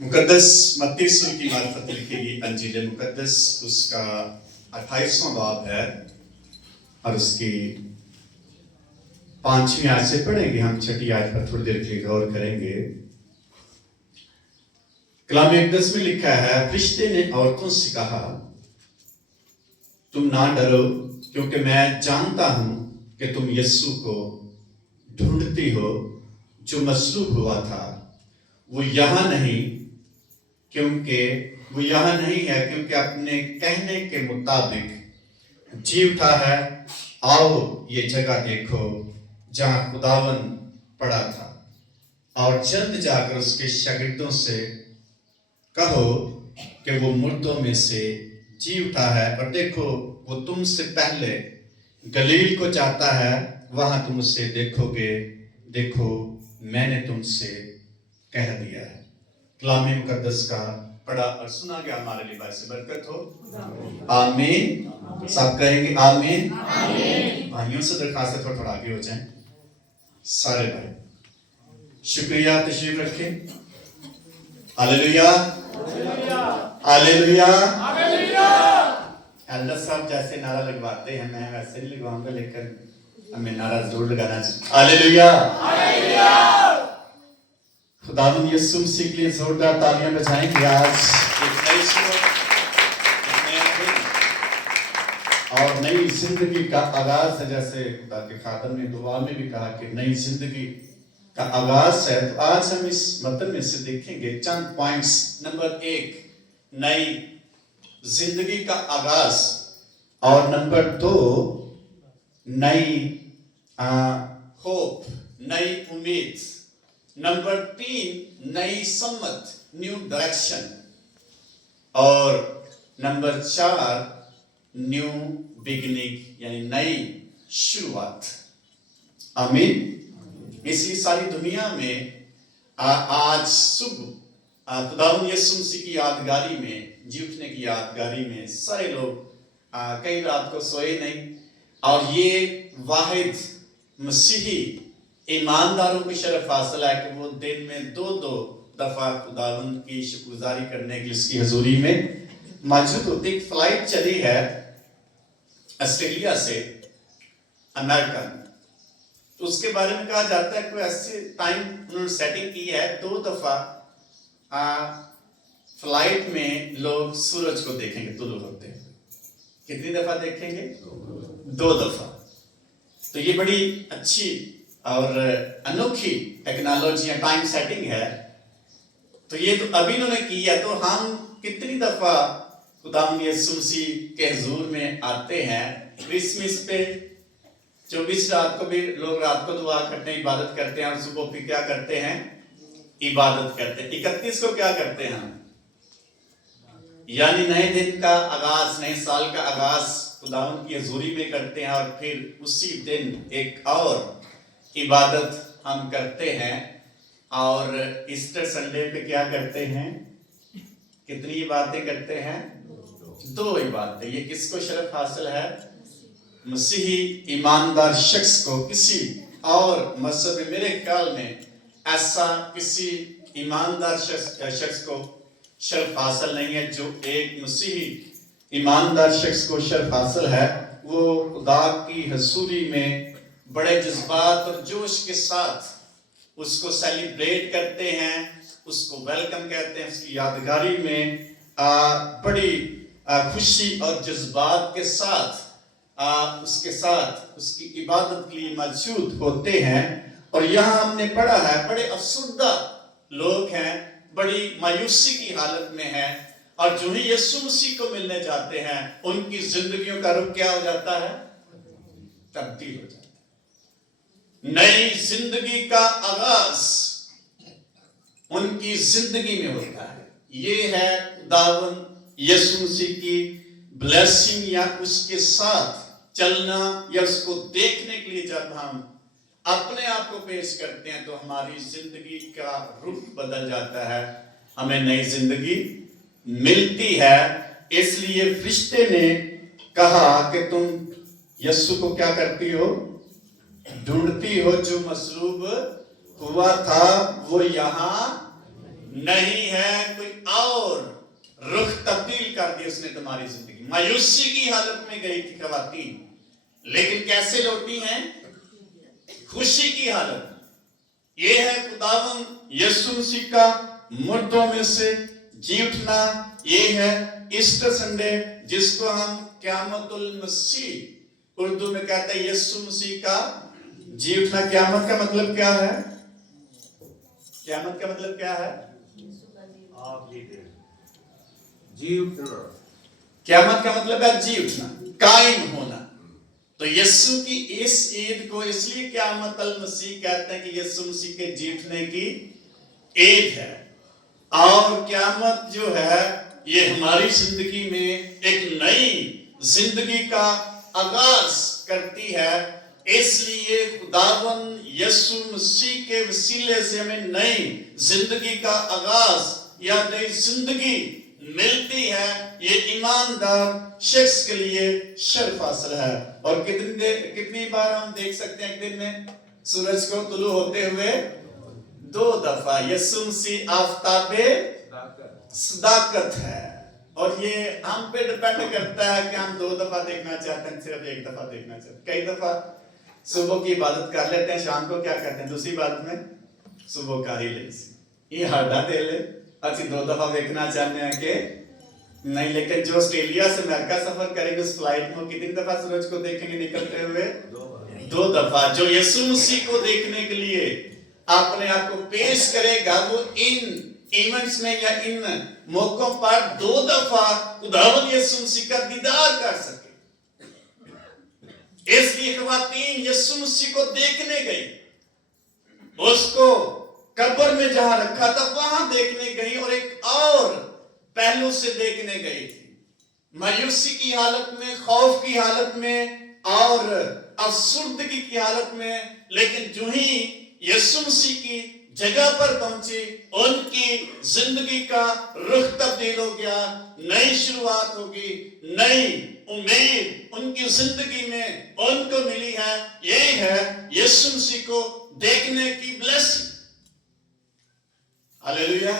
मुकद्दस मत्ती रसूल की मार्फत लिखी गई अंजील मुकद्दस उसका 28वां बाब है और उसकी 5वीं आयत से पढ़ेंगे। हम 6ठी आयत पर थोड़ी देर के लिए गौर करेंगे। कलाम मुकद्दस में लिखा है, फरिश्ते ने औरतों से कहा, तुम ना डरो, क्योंकि मैं जानता हूं कि तुम यीशु को ढूंढती हो जो मसलूब हुआ था। वो यहाँ नहीं है क्योंकि अपने कहने के मुताबिक जी उठा है। आओ ये जगह देखो जहां खुदावन पड़ा था, और जल्द जाकर उसके शागिर्दों से कहो कि वो मुर्दों में से जी उठा है, और देखो वो तुमसे पहले गलील को जाता है, वहां तुम उसे देखोगे। देखो मैंने तुमसे कह दिया है। कलाम मुकद्दस का पढ़ा और सुना गया हमारे लिए बारिश से बरकत हो। आमीन। सब कहेंगे आमीन। भाइयों से दरखास्त है थोड़ा आगे हो जाएं सारे भाई। शुक्रिया, तशरीफ रखें। Hallelujah hallelujah. एल्डर साहब जैसे नारा लगवाते हैं मैं वैसे नहीं लगवाऊंगा, लेकिन हमें नारा जरूर लगाना चाहिए। हालेलुया। खुदावंद यीशु मसीह के लिए जोरदार तालियां बजाएंगे। आज एक नई सुबह, एक नया दिन और नई जिंदगी का आगाज है। जैसे खुदा के खादम ने दुआ में भी कहा कि नई जिंदगी का आगाज है। तो आज हम इस मतन में से देखेंगे चंद पॉइंट्स। नंबर 1, नई जिंदगी का आगाज, और नंबर 2, नई होप, नई उम्मीद। नंबर 3, नई सम्मत, न्यू डायरेक्शन। और नंबर 4, न्यू बिगिनिंग, यानी नई शुरुआत। आमीन। इसी सारी दुनिया में आज सुबह खुदावंद यीशु मसीह की यादगारी में, जी उठने की यादगारी में सारे लोग कई रात को सोए नहीं, और ये वाहिद मसीही ईमानदारों को शरफ हासिल है कि वो दिन में 2-2 दफा खुदावंद की शुक्रगुजारी करने के लिए उसकी हजूरी में मौजूद होते। एक फ्लाइट चली है ऑस्ट्रेलिया से अमेरिका, तो उसके बारे में कहा जाता है कि ऐसे टाइम उन्होंने सेटिंग की है, 2 दफा फ्लाइट में लोग सूरज को देखेंगे तुलू होते हैं। कितनी दफा देखेंगे? 2 दफा। तो ये बड़ी अच्छी और अनोखी टेक्नोलॉजी या टाइम सेटिंग है। तो ये तो अभी इन्होंने की है, तो हम कितनी दफा खुदावंद यीशु मसीह के हुजूर में आते हैं। क्रिसमस पे 24 रात को भी लोग रात को दुआ करते हैं, इबादत करते हैं, और सुबह फिर क्या करते हैं? इबादत करते हैं। 31 को क्या करते हैं? यानी नए दिन का आगाज, नए साल का आगाज खुदावंद की हजूरी में करते हैं, और फिर उसी दिन एक और इबादत हम करते हैं। और ईस्टर संडे पे क्या करते हैं? कितनी इबादतें करते हैं? 2 इबादतें। ये किसको शरफ हासिल है? मसीही ईमानदार शख्स को। किसी और मजहब में मेरे ख्याल में ऐसा किसी ईमानदार शख्स को शरफ हासिल नहीं है। जो एक मसीही ईमानदार शख्स को शरफ हासिल है, वो खुदा की हजूरी में बड़े जज्बात और जोश के साथ उसको सेलिब्रेट करते हैं, उसको वेलकम कहते हैं, उसकी यादगारी में बड़ी खुशी और जज्बात के साथ उसके साथ उसकी इबादत के लिए मौजूद होते हैं। और यहाँ हमने पढ़ा है बड़े अफसुर्दा लोग हैं, बड़ी मायूसी की हालत में हैं, और जो ही यीशु मसीह को मिलने जाते हैं उनकी जिंदगियों का रुख क्या हो जाता है? तब्दील हो जाता है। नई जिंदगी का आगाज उनकी जिंदगी में होता है। ये है खुदावंद यीशु मसीह की ब्लेसिंग, या उसके साथ चलना, या उसको देखने के लिए जब हम अपने आप को पेश करते हैं तो हमारी जिंदगी का रुख बदल जाता है, हमें नई जिंदगी मिलती है। इसलिए फरिश्ते ने कहा कि तुम यीशु को क्या करती हो? ढूंढती हो जो मसलूब हुआ था, वो यहाँ نہیں ہے, کوئی اور رخ تبدیل کر دی اس نے تمہاری زندگی. مایوسی کی حالت میں گئی تھی خواتین, لیکن کیسے لوٹی ہیں؟ خوشی کی حالت. یہ ہے خداوند یسوع مسیح کا مردوں میں سے جی اٹھنا. یہ ہے ایسٹر سنڈے جس کو ہم قیامت المسیح اردو میں کہتے ہیں, یسوع مسیح کا جی اٹھنا. قیامت کا مطلب کیا ہے؟ قیامت کا مطلب کیا ہے؟ جی اٹھنا. قیامت کا مطلب ہے جی اٹھنا, قائم ہونا. تو یسوع کی اس عید کو اس لیے قیامت المسیح کہتے ہیں کہ یسوع مسیح کے جی اٹھنے کی عید ہے. اور قیامت جو ہے یہ ہماری زندگی میں ایک نئی زندگی کا آغاز کرتی ہے. اس لیے خداوند یسوع مسیح کے وسیلے سے ہمیں نئی زندگی کا آغاز یا نئی زندگی ملتی ہے. یہ ایماندار شخص کے لیے شرف حاصل ہے. اور کتنی بار ہم دیکھ سکتے ہیں ایک دن میں سورج کو طلوع ہوتے ہوئے 2 دفعہ. یسوع مسیح آفتاب صداقت ہے, اور یہ ہم پہ ڈیپینڈ کرتا ہے کہ ہم 2 دفعہ دیکھنا چاہتے ہیں, صرف 1 دفعہ دیکھنا چاہتے ہیں. کئی دفعہ صبح کی عبادت کر لیتے ہیں, شام کو کیا کرتے ہیں دوسری عبادت میں صبح کر ہی لے یہ ہارڈا دے لے. اچھی 2 دفعہ دیکھنا چاہتے ہیں کہ نہیں, لیکن جو آسٹریلیا سے امریکہ سفر کریں گے اس فلائٹ میں کتنی دفعہ سورج کو دیکھیں گے نکلتے ہوئے؟ 2 دفعہ. جو یسوع مسیح کو دیکھنے کے لیے اپنے آپ کو پیش کرے گا وہ ان ایونٹس میں یا ان موقعوں پر 2 دفعہ خداوند یسوع مسیح کا دیدار کر سکے. اس لیے خواتین یسوع مسیح کو دیکھنے گئی, اس کو قبر میں جہاں رکھا تھا وہاں دیکھنے گئی, اور ایک اور پہلو سے دیکھنے گئی تھی. مایوسی کی حالت میں, خوف کی حالت میں اور افسردگی کی حالت میں. لیکن جو ہی یسوع مسیح کی جگہ پر پہنچی ان کی زندگی کا رخ تبدیل ہو گیا, نئی شروعات ہوگی, نئی امید ان کی زندگی میں ان کو ملی ہے. یہی ہے یسوع مسیح کو دیکھنے کی بلیسنگ. ہاللیلویا.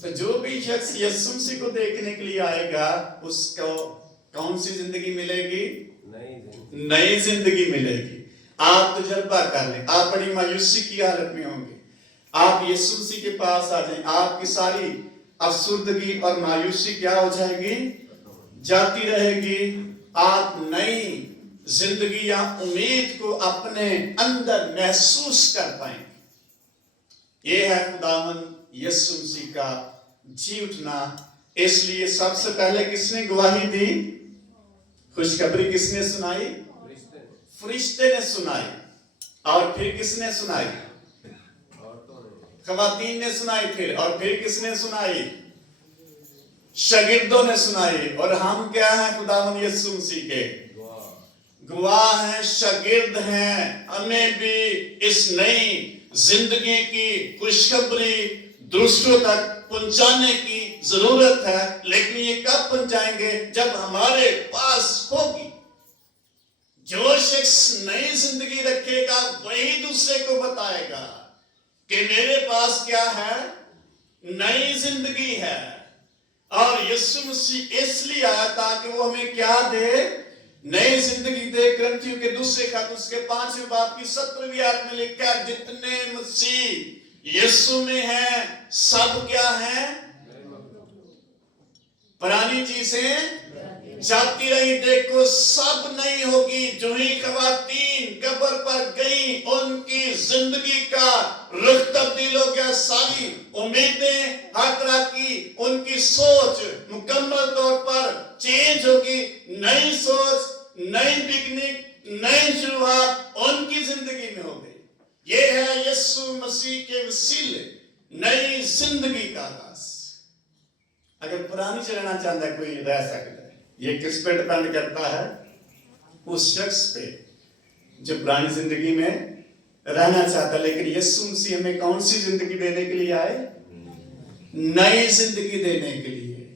تو جو بھی شخص یسوع مسیح کو دیکھنے کے لیے آئے گا اس کو کون سی زندگی ملے گی؟ نئی زندگی ملے گی. آپ تجربہ کر لیں, آپ بڑی مایوسی کی حالت میں ہوں گے, آپ یسوع مسیح کے پاس آ جائیں, آپ کی ساری افسردگی اور مایوسی کیا ہو جائے گی؟ جاتی رہے گی. آپ نئی زندگی یا امید کو اپنے اندر محسوس کر پائیں گے. یہ ہے خداوند یسوع مسیح کا جی اٹھنا. اس لیے سب سے پہلے کس نے گواہی دی؟ خوشخبری کس نے سنائی؟ فرشتے نے سنائی. اور پھر کس نے سنائی؟ خواتین نے سنائی. پھر کس نے سنائی؟ شاگردوں نے سنائی. اور ہم کیا ہیں خداوند یسوع مسیح کے گواہ ہیں, شاگرد ہیں. ہمیں بھی اس نئی زندگی کی خوشخبری دوسروں تک پہنچانے کی ضرورت ہے. لیکن یہ کب پہنچائیں گے؟ جب ہمارے پاس ہوگی. جو شخص نئی زندگی رکھے گا وہی دوسرے کو بتائے گا کہ میرے پاس کیا ہے؟ نئی زندگی ہے. اور یسوع مسیح اس لیے آیا تاکہ وہ ہمیں کیا دے؟ نئی زندگی دے. کرنتھیوں کے دوسرے خط اس کے 5ویں باب کی 17ویں آیت میں لکھا ہے جتنے مسیح یسوع میں ہیں سب کیا ہیں؟ پرانی چیزیں جاتی رہی, دیکھو سب نئی ہوگی. جو ہی خواتین قبر پر گئیں ان کی زندگی کا رخ تبدیل ہو گیا. ساری امیدیں ہر طرح کی ان کی سوچ مکمل طور پر چینج ہوگی. نئی سوچ, نئی بگننگ, نئی شروعات ان کی زندگی میں ہو گئی. یہ ہے یسوع مسیح کے وسیلے نئی زندگی کا آغاز. اگر پرانی چلنا چاہتا ہے کوئی رہ سکتا ہے. یہ کس پہ ڈیپینڈ کرتا ہے؟ اس شخص پہ جو پرانی زندگی میں رہنا چاہتا ہے. لیکن یسوع مسیح ہمیں کون سی زندگی دینے کے لیے آئے؟ نئی زندگی دینے کے لیے.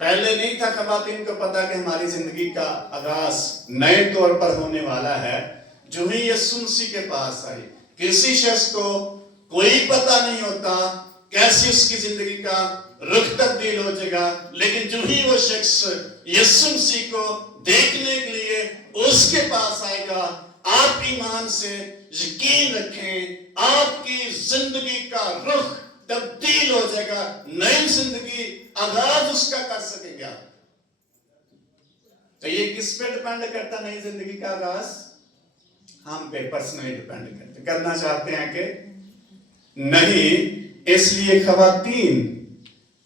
پہلے نہیں تھا خواتین کو پتا کہ ہماری زندگی کا آغاز نئے طور پر ہونے والا ہے. جو ہی یسوع مسیح کے پاس آئی, کسی شخص کو کوئی پتہ نہیں ہوتا कैसे उसकी जिंदगी का रुख तब्दील हो जाएगा। लेकिन जो ही वो शख्स यीशु मसीह को देखने के लिए उसके पास आएगा, आप ईमान से यकीन रखें, आपकी जिंदगी का रुख तब्दील हो जाएगा, नई जिंदगी आगाज उसका कर सकेंगे आप। तो ये किस पे डिपेंड करता, नई जिंदगी का आगाज? हम पे पर्सनली डिपेंड करते, करना चाहते हैं कि नहीं। इसलिए खवातीन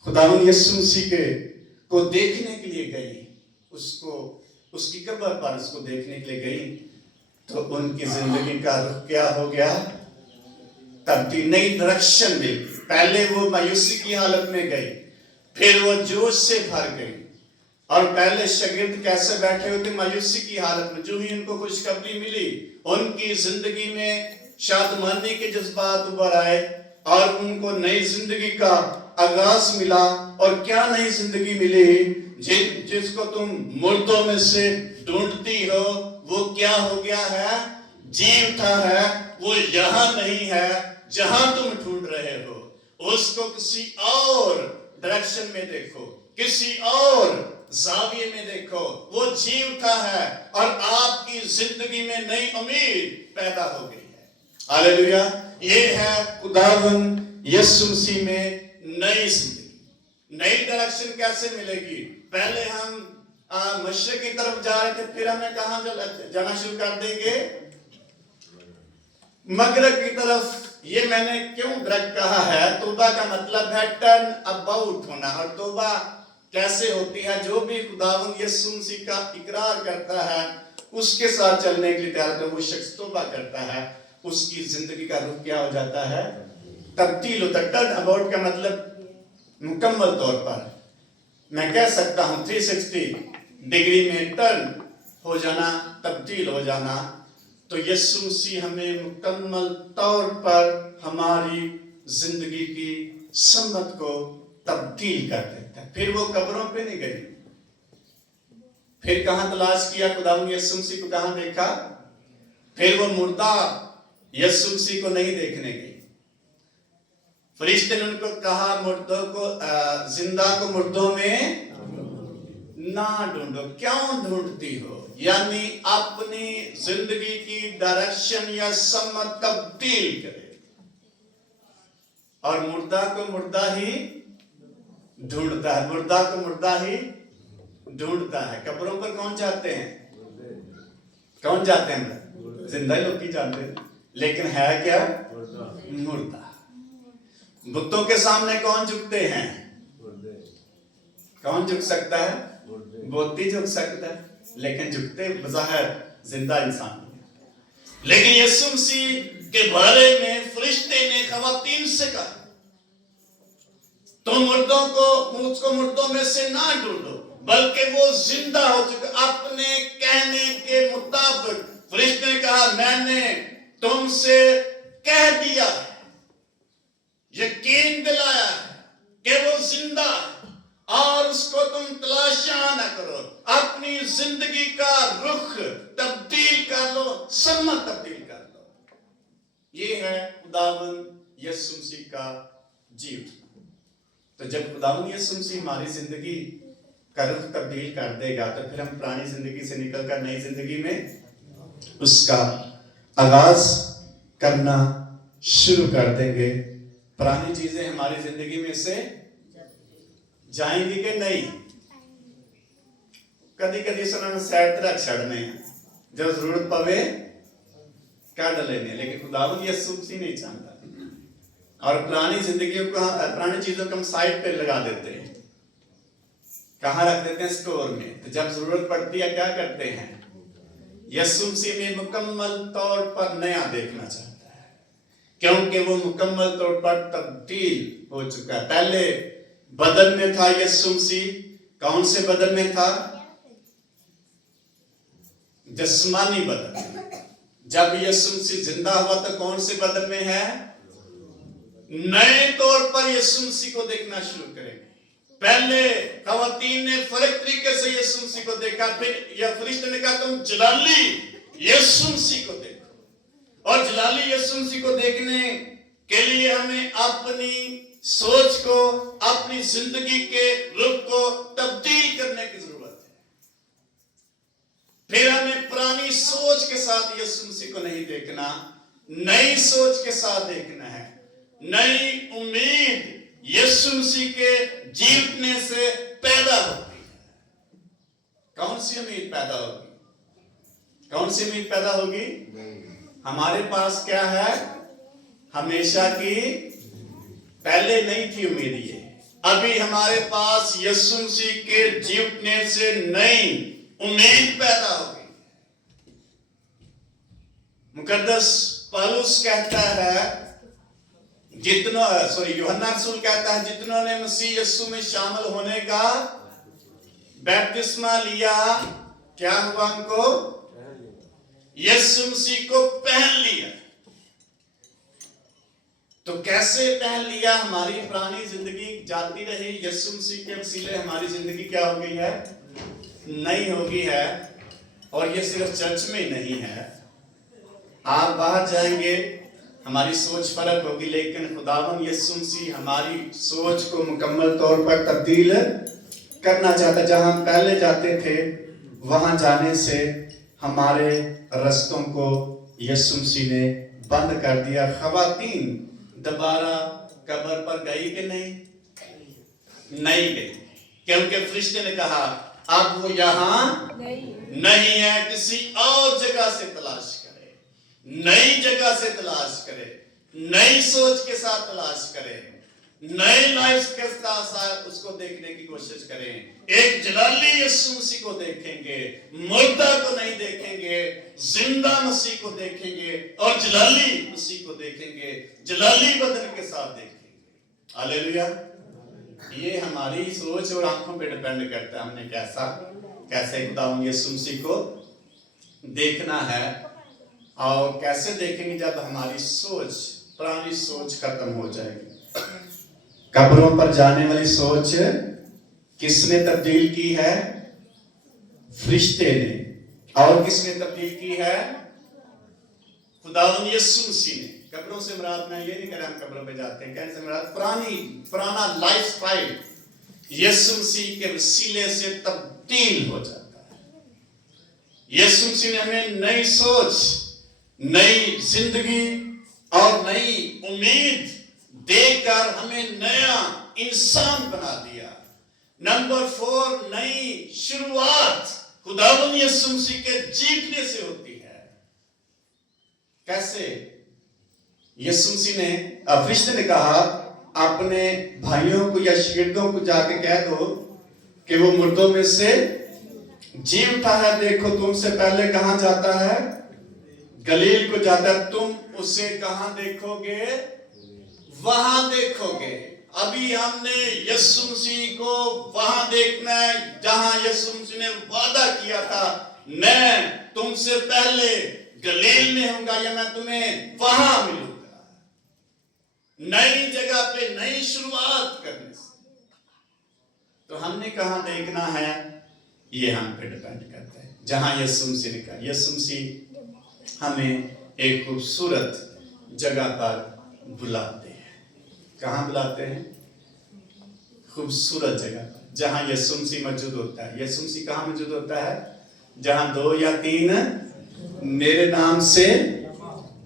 खुदावंद यीशु मसीह के को देखने के लिए गई, उसको उसकी कब्र पर उसको देखने के लिए गई, तो उनकी जिंदगी का रुख क्या हो गया? तब्दील, नई डायरेक्शन मिल। पहले वो मायूसी की हालत में गई, फिर वो जोश से भर गई। और पहले शागिर्द कैसे बैठे होते? मायूसी की हालत में। जो ही उनको खुशखबरी मिली, उनकी जिंदगी में शादमानी के जज्बात उभर आए और उनको नई जिंदगी का आगाज मिला। और क्या नई जिंदगी मिली? जिसको तुम मुर्दों में से ढूंढती हो, वो क्या हो गया है? जी उठा है। वो यहां नहीं है जहां तुम ढूंढ रहे हो, उसको किसी और डायरेक्शन में देखो, किसी और जाविये में देखो। वो जी उठा है और आपकी जिंदगी में नई उम्मीद पैदा हो गई है। हालेलुया। ये है खुदावंद यीशु मसीह में नई जिंदगी। नई डायरेक्शन कैसे मिलेगी? पहले हम मशरिक की तरफ जा रहे थे, फिर हमें कहां जाना शुरू कर देंगे? मगरब की तरफ। ये मैंने क्यों मगरब कहा है? तौबा का मतलब है टर्न अबाउट होना। और तौबा कैसे होती है? जो भी खुदावंद यीशु मसीह का इकरार करता है, उसके साथ चलने के लिए तैयार है, वो शख्स तौबा करता है, उसकी जिंदगी का रुख क्या हो जाता है? तब्दील होता है। टर्न अबाउट का मतलब मुकम्मल तौर पर मैं कह सकता हूं 360 डिग्री में टर्न हो जाना, तब्दील हो जाना। तो यीशु मसीह हमें मुकम्मल तौर पर हमारी जिंदगी की सम्मत को तब्दील कर देता है। फिर वो कब्रों पे नहीं गई, फिर कहां तलाश किया? खुदावंद यीशु मसीह को कहां देखा? फिर वो मुर्दा यीशु मसीह को नहीं देखने गई। फरिश्ते ने उनको कहा, मुर्दों को जिंदा को मुर्दों में ना ढूंढो। क्यों ढूंढती हो? यानी अपनी जिंदगी की डायरेक्शन या सम्मत तब्दील करे। और मुर्दा को मुर्दा ही ढूंढता है, मुर्दा को मुर्दा ही ढूंढता है। कब्रों पर कौन जाते हैं? कौन जाते हैं? जिंदा लोग ही जाते हैं, लेकिन है क्या? मुर्दा। बुतों के सामने कौन झुकते हैं? कौन झुक सकता है? बोती झुक सकता है, लेकिन झुकते बज़ाहिर जिंदा इंसान। लेकिन यीशु मसीह के बारे में फरिश्ते ने खवातीन से कहा, तुम मुर्दों को मुझको मुर्दों में से ना ढूंढो, बल्कि वो जिंदा हो चुका। अपने कहने के मुताबिक फरिश्ते ने कहा, मैंने तुमसे कह दिया, यकीन दिलाया कि वो जिंदा, और उसको तुम तलाशा ना करो। अपनी जिंदगी का रुख तब्दील कर लो, सम्मत तब्दील कर लो। ये है खुदावंद यीशु मसीह का जीवन। तो जब खुदावंद यीशु मसीह हमारी जिंदगी का रुख तब्दील कर देगा, तो फिर हम पुरानी जिंदगी से निकलकर नई जिंदगी में उसका आगाज करना शुरू कर देंगे। पुरानी चीजें हमारी जिंदगी में से जाएंगी कि नहीं? कदी कदी सुना सैड तरह छड़ने हैं, जब जरूरत पवे काट लेने। लेकिन खुदावंद यीशु मसीह नहीं चाहता। और पुरानी जिंदगियों को, पुरानी चीजों को हम साइड पे लगा देते हैं। कहाँ रख देते हैं? स्टोर में। तो जब जरूरत पड़ती है क्या करते हैं? यीशु मसीह में मुकम्मल तौर पर नया देखना चाहता है, क्योंकि वो मुकम्मल तौर पर तब्दील हो चुका है। पहले बदन में था यीशु मसीह। कौन से बदन में था? जिस्मानी बदन। जब यीशु मसीह जिंदा हुआ तो कौन से बदन में है? नए तौर पर यीशु मसीह को देखना शुरू करेंगे। पहले खवातीन ने फर्क तरीके से यीशु मसीह को देखा, फिर या फरिश्ते ने कहा तुम जलाली यीशु मसीह को देखो। और जलाली यीशु मसीह को देखने के लिए हमें अपनी सोच को, अपनी जिंदगी के रुख को तब्दील करने की जरूरत है। फिर हमें पुरानी सोच के साथ यीशु मसीह को नहीं देखना, नई सोच के साथ देखना है। नई उम्मीद यीशु मसीह के जीवने से पैदा होती है। कौन सी उम्मीद पैदा होगी? कौन सी उम्मीद पैदा होगी? हमारे पास क्या है? हमेशा की, पहले नहीं थी उम्मीद ये, अभी हमारे पास यीशु मसीह के जीवने से नई उम्मीद पैदा हो गई। मुकद्दस पौलुस कहता है, यूहन्ना रसूल कहता है, जितनों ने मसीह यीशु में शामिल होने का बपतिस्मा लिया, क्या हुआ उनको? यीशु मसीह को पहन लिया। तो कैसे पहन लिया? हमारी पुरानी जिंदगी जाती रही, यीशु मसीह के वसीले हमारी जिंदगी क्या हो गई है? नई हो गई है। और ये सिर्फ चर्च में ही नहीं है, आप बाहर जाएंगे हमारी सोच फर्क होगी, लेकिन खुदावन यीशु मसीह हमारी सोच को मुकम्मल तौर पर तब्दील करना चाहता। जहां हम पहले जाते थे वहां जाने से हमारे रस्तों को यीशु मसीह ने बंद कर दिया। खवातीन दोबारा कब्र पर गई कि नहीं? नहीं गई, क्योंकि फरिश्ते ने कहा अब वो यहाँ नहीं है, किसी और जगह से तलाश करे, नई जगह से तलाश करे, नई सोच के साथ तलाश करे, नए लाइफ के साथ उसको देखने की कोशिश करें। एक जलाली यीशु मसीह को देखेंगे, मुर्दा को नहीं देखेंगे, जिंदा मसीह को देखेंगे और जलाली मसीह को देखेंगे, जलाली बदन के साथ देखेंगे। हालेलुया। ये हमारी सोच और आंखों पे डिपेंड करता है, हमने कैसे खुदावंद यीशु मसीह को देखना है। और कैसे देखेंगे? जब हमारी सोच, पुरानी सोच खत्म हो जाएगी। कब्रों पर जाने वाली सोच किसने तब्दील की है? फरिश्ते ने। और किसने तब्दील की है? खुदावंद यीशु मसीह ने। कब्रों से मुराद, मैं ये नहीं कह रहा हम कब्रों पे जाते हैं, कहने से मुराद पुराना लाइफ स्टाइल यीशु मसीह के वसीले से तब्दील हो जाता है। यीशु मसीह ने हमें नई सोच, नई जिंदगी और नई उम्मीद देकर हमें नया इंसान बना दिया। नंबर 4, नई शुरुआत खुदावंद यीशु मसीह के जीतने से होती है। कैसे? यीशु मसीह ने, फरिश्ते ने कहा अपने भाइयों को या शागिर्दों को जाके कह दो कि वो मुर्दों में से जी उठा है। देखो तुमसे पहले कहां जाता है? गलील को जाता है। तुम उसे कहां देखोगे? वहां देखोगे। अभी हमने यीशु मसीह को वहां देखना है जहां यीशु मसीह ने वादा किया था, मैं तुमसे पहले गलील में होऊंगा या मैं तुम्हें वहां मिलूंगा। नई जगह पे नई शुरुआत करने से। तो हमने कहां देखना है? ये हम पे डिपेंड करता है। जहां यीशु मसीह ने कहा, यीशु मसीह हमें एक खूबसूरत जगह पर बुलाते हैं। कहां बुलाते हैं? खूबसूरत जगह पर, जहां यीशु मसीह मौजूद होता है। यीशु मसीह कहां मौजूद होता है? जहां 2 या 3 मेरे नाम से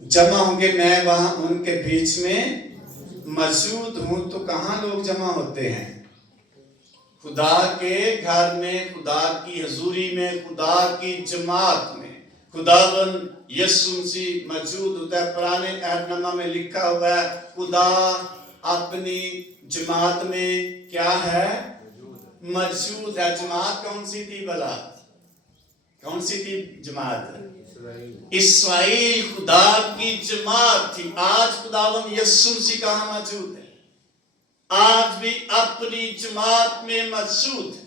जमा होंगे, मैं वहां उनके बीच में मौजूद हूं। तो कहां लोग जमा होते हैं? खुदा के घर में, खुदा की हजूरी में, खुदा की जमात में खुदावन यीशु मसीह मौजूद होता है। पुराने अहदनामा में लिखा हुआ है, खुदा अपनी जमात में क्या है? मौजूद है। जमात कौन सी थी भला? कौन सी थी जमात? इस्राएल खुदा की जमात थी। आज खुदावन यीशु मसीह कहां मौजूद है? आज भी अपनी जमात में मौजूद है।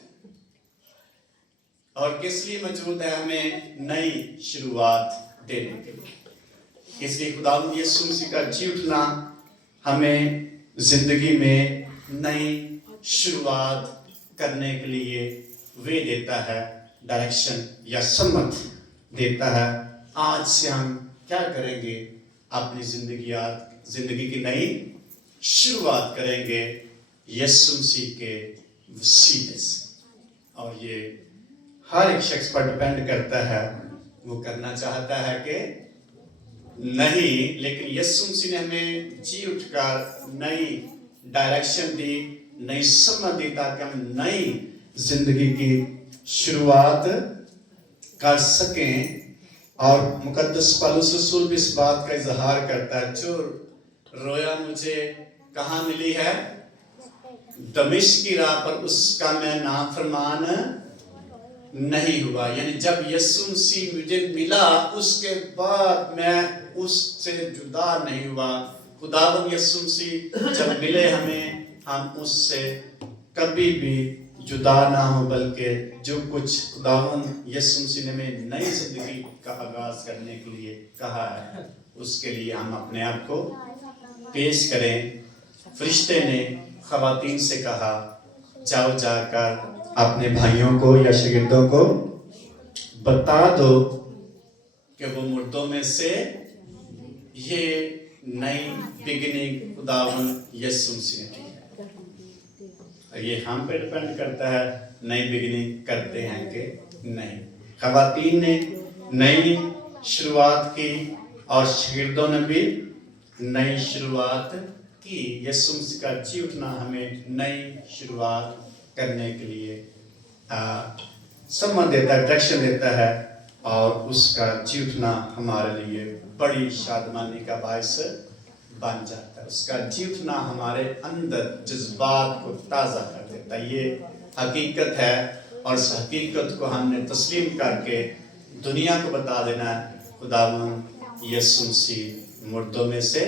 और किस लिए मौजूद है? हमें नई शुरुआत देने के लिए। इसलिए खुदावंद यीशु मसीह का जी उठना हमें जिंदगी में नई शुरुआत करने के लिए वे देता है, डायरेक्शन या सम्मत देता है। आज से हम क्या करेंगे? अपनी जिंदगी की नई शुरुआत करेंगे यीशु मसीह के वसीले से। और ये हर एक शख्स पर डिपेंड करता है, वो करना चाहता है कि नहीं, लेकिन यीशु मसीह ने हमें जी उठकर नई डायरेक्शन दी, नई समझ दी, ताकि हम नई जिंदगी की शुरुआत कर सकें। और मुकद्दस पौलुस रसूल भी इस बात का इजहार करता है, जो रोया मुझे कहाँ मिली है? दमिश्क की राह पर, उसका मैं नाफरमान नहीं हुआ। यानी जब यीशु मसीह मुझे मिला, उसके बाद मैं उससे जुदा नहीं हुआ। खुदावंद यीशु मसीह जब मिले हमें, हम उससे कभी भी जुदा ना हो, बल्कि जो कुछ खुदावंद यीशु मसीह ने हमें नई जिंदगी का आगाज करने के लिए कहा है, उसके लिए हम अपने आप को पेश करें। फरिश्ते ने खवातीन से कहा, जाओ जाकर अपने भाइयों को या शागिर्दों को बता दो कि वो मुर्दों में से ये नई बिगिनिंग खुदावंद यीशु मसीह ने की है। ये हम पे डिपेंड करता है, नई बिगिनिंग करते हैं कि नहीं। खवातीन ने नई शुरुआत की और शागिर्दों ने भी नई शुरुआत की। यीशु मसीह का जी उठना हमें नई शुरुआत करने के लिए सम्मान देता है, डायरेक्शन देता है, और उसका जी उठना हमारे लिए बड़ी शादमानी का बायस बन जाता है। उसका जी उठना हमारे अंदर जज्बात को ताज़ा कर देता है। ये हकीकत है, और इस हकीकत को हमने तस्लीम करके दुनिया को बता देना है, खुदावंद यीशु मसीह मुर्दों में से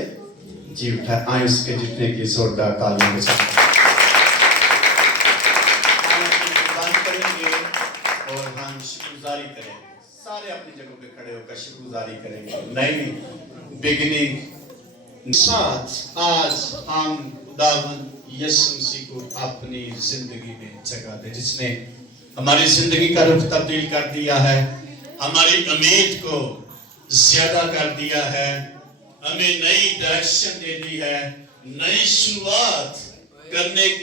जी उठा। आए उसके जीतने की जोरदार तालियों के साथ करेंगे और हम शुक्रगुजारी करेंगे। सारे अपनी जगह पे खड़े होकर शुक्रगुजारी करेंगे। नई बिगिनिंग साथ आज हम खुदावंद यीशु मसीह को अपनी जिंदगी में जगह दे, जिसने हमारी जिंदगी का रुख तब्दील कर दिया है, हमारी उम्मीद को ज्यादा कर दिया है, हमें नई डायरेक्शन दे दी है, नई शुरुआत करने की